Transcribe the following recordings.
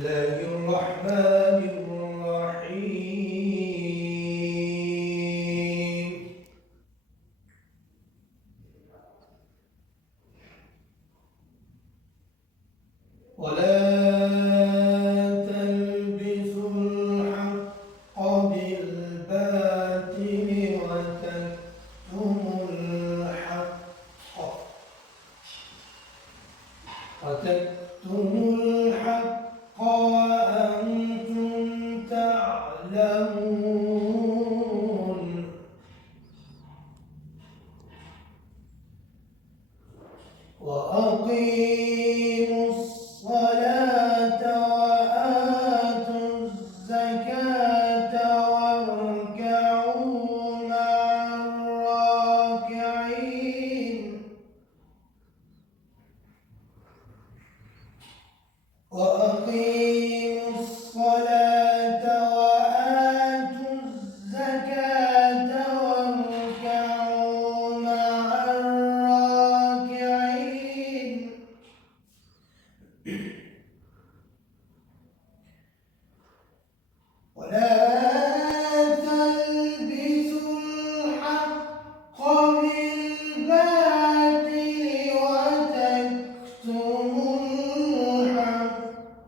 الله الرحمن الرحيم ولا تلبسوا الحق بالباطل وتكتموا الحق وأنتم تعلمون وأقيموا الصلاة وآتوا الزكاة واركعوا مع الراكعين وأقيموا الصلاة وآتوا الزكاة واركعوا مع الراكعين ولا تلبسوا الحق بالباطل وتكتموا الحق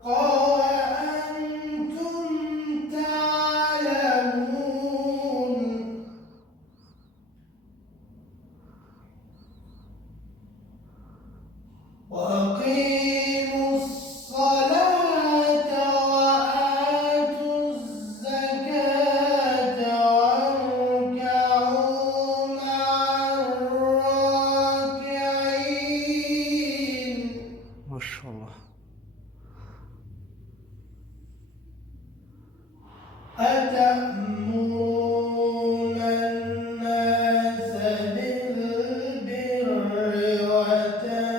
وأنتم تعلمون وأقيموا الصلاة وآتوا الزكاة واركعوا مع الراكعين ما شاء الله. أتأمرون الناس بالبر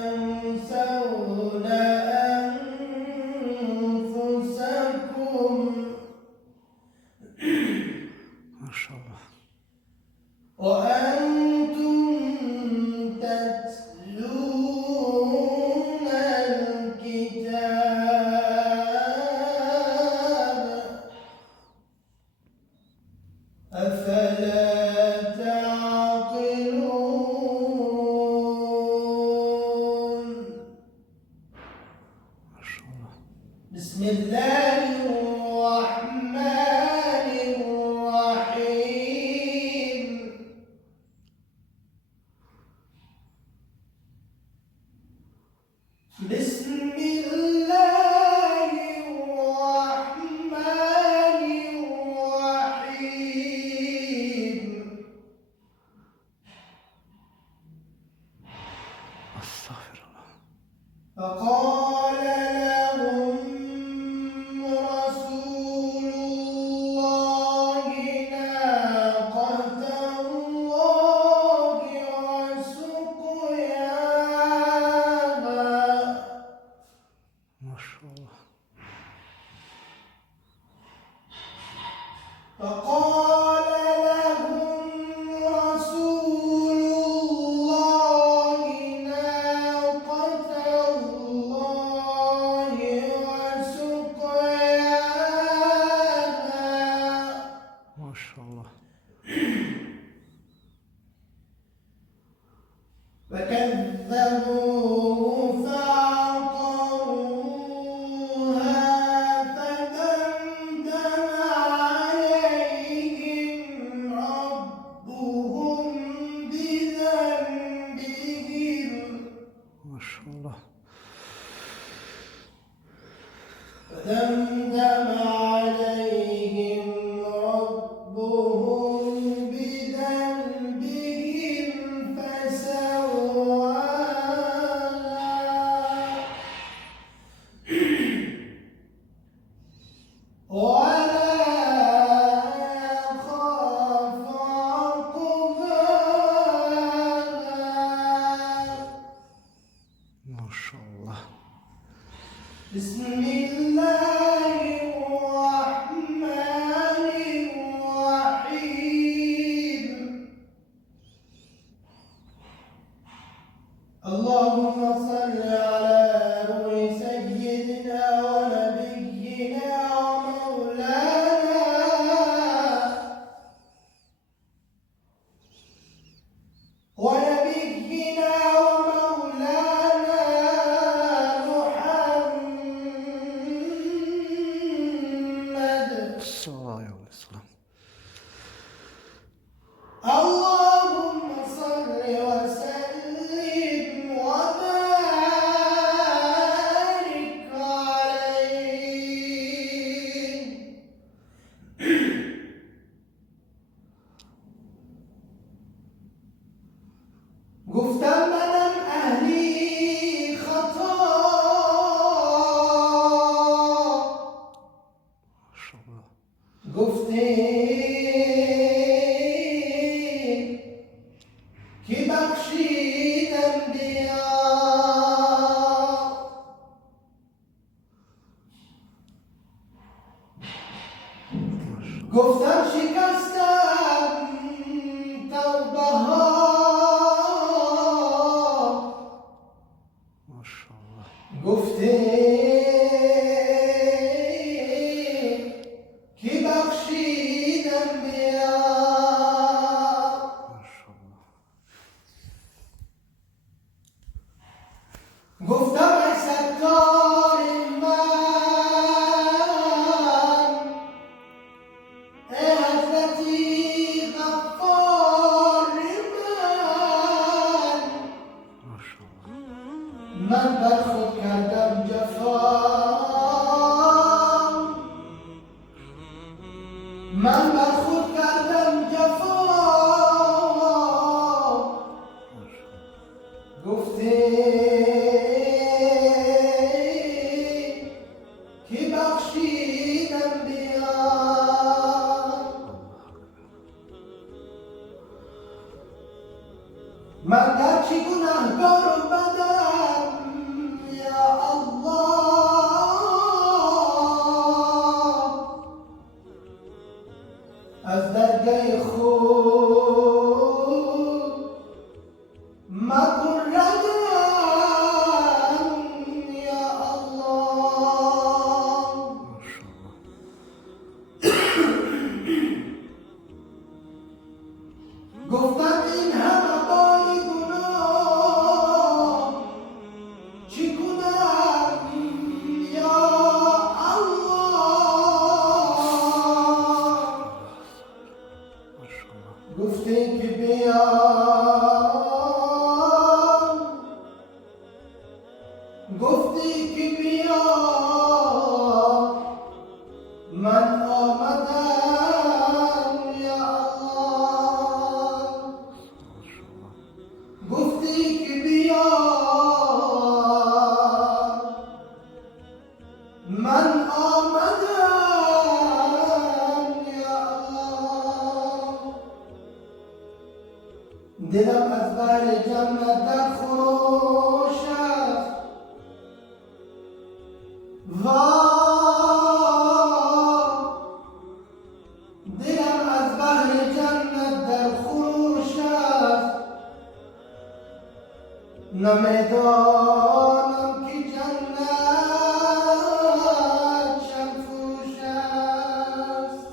وتنسون أنفسكم ما شاء الله وأنتم تتلون الكتاب أفلا تعقلون ما شاء الله. بسم الله الرحمن الرحيم بسم الله الرحمن الرحيم أستغفر الله. فقال لهم رسول الله ناقة الله وسقياها ما شاء الله. فقال لهم رسول الله ناقة الله وسقياها ما شاء الله. فكذبوه فعقروها فدمدم عليهم ربهم بذنبهم ما شاء الله. فدمدم عليهم ربهم بذنبهم فسواها ولا يخاف عقباها ما شاء الله. بسم الله الرحمن الرحيم اللهم صل على روح سيدنا ونبينا گفتیم که بخشیدم بیا، گفتم شکستم توبه ها، گفتیم که بخشیدم بیا، گفتم ای ستار من، ای حضرتی غفار من بر خود کردم جفا، من بر خود کردم جفا، گفتیم که بخشیدم بیا، من گرچه گناهکار و بدم یا الله، از درگاه خود مکن ردم یا الله، گفتم این همه باری گناه چی کنم یا الله، گفتی که بیا، گفتی که بیا، من آمدم یا الله، گفتی که بیا، من آمدم یا الله، دلم از بحر جنت در خروش است، دلم از بحر جنت در خروش است، نمیدانم که جنت چند فروش است،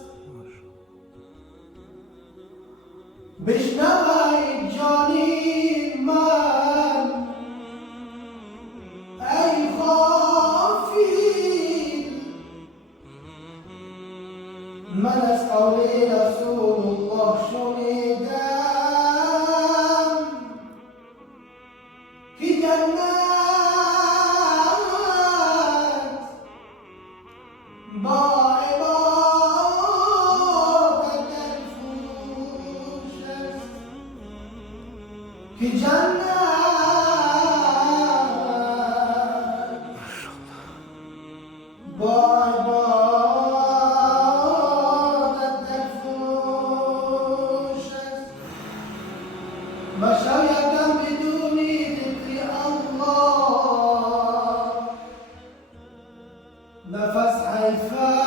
بشنوید جانی من ای غافل، من از قول رسول الله شنیدم که جنت با عبادت در فروش است، که جنت با عبادت در فروش است، و شایدم بدون ذکر الله نفس حیفا